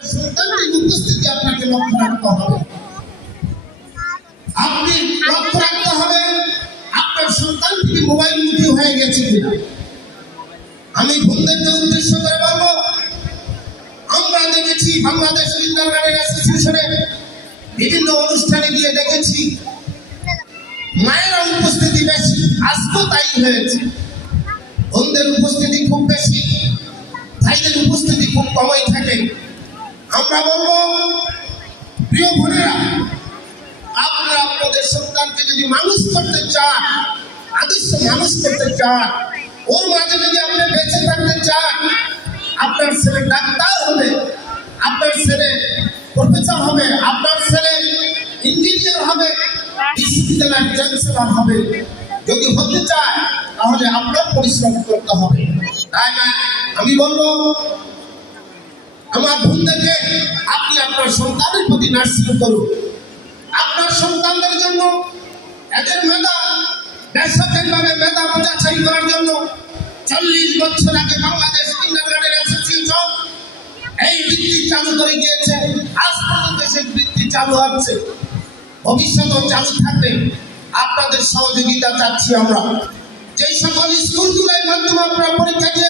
সন্তানের উপস্থিতি আপনাকে লক্ষ্য রাখতে হবে। আপনি লক্ষ্য রাখতে হবে আপনার সন্তান থেকে মোবাইল মুখী হয়ে গেছে কিনা। আমি বন্ধুদের উদ্দেশ্য করে বলবো, আমরা দেখেছি বাংলাদেশ কিন্ডারগার্টেন অ্যাসোসিয়েশনে বিভিন্ন অনুষ্ঠানে গিয়ে দেখেছি মায়েরা উপস্থিতি বেশি, আজকেও তাই হয়েছে। বোনদের উপস্থিতি খুব বেশি, ভাইদের উপস্থিতি খুব কমই থাকে। আমরা বলবো, প্রিয় বোনেরা, আপনারা আপনাদের সন্তানকে যদি মানুষ করতে চান, আদর্শ মানুষ করতে চান, ওর মাঝে যদি আপনি বেঁচে থাকতে চান, আপনার ছেলে ডাক্তার হবে, আপনার ছেলে প্রফেসর হবে, আপনার ছেলে ইঞ্জিনিয়ার হবে, বিশ্ববিদ্যালয়ের চ্যান্সেলর হবে, যদি হতে চায় তাহলে আপনার পরিশ্রম করতে হবে। তাই না? আমি বলবো আমার বন্ধুদেরকে, আপনি আপনার সন্তানের প্রতি নার্সিং করুন। আপনার সন্তানদের জন্য এদের মেধা বেসরকারিভাবে মেধা যাচাই করার জন্য 40 বছর আগে বাংলাদেশ কিন্ডারগার্টেন অ্যাসোসিয়েশন এই বৃত্তি চালু করে গিয়েছে। আজ পর্যন্ত সেই বৃত্তি চালু আছে, ভবিষ্যতেও চালু থাকবে। আপনাদের সহযোগিতা চাচ্ছি আমরা। যেই সকল স্কুলগুলোর মাধ্যমে আপনারা পরীক্ষা দিয়ে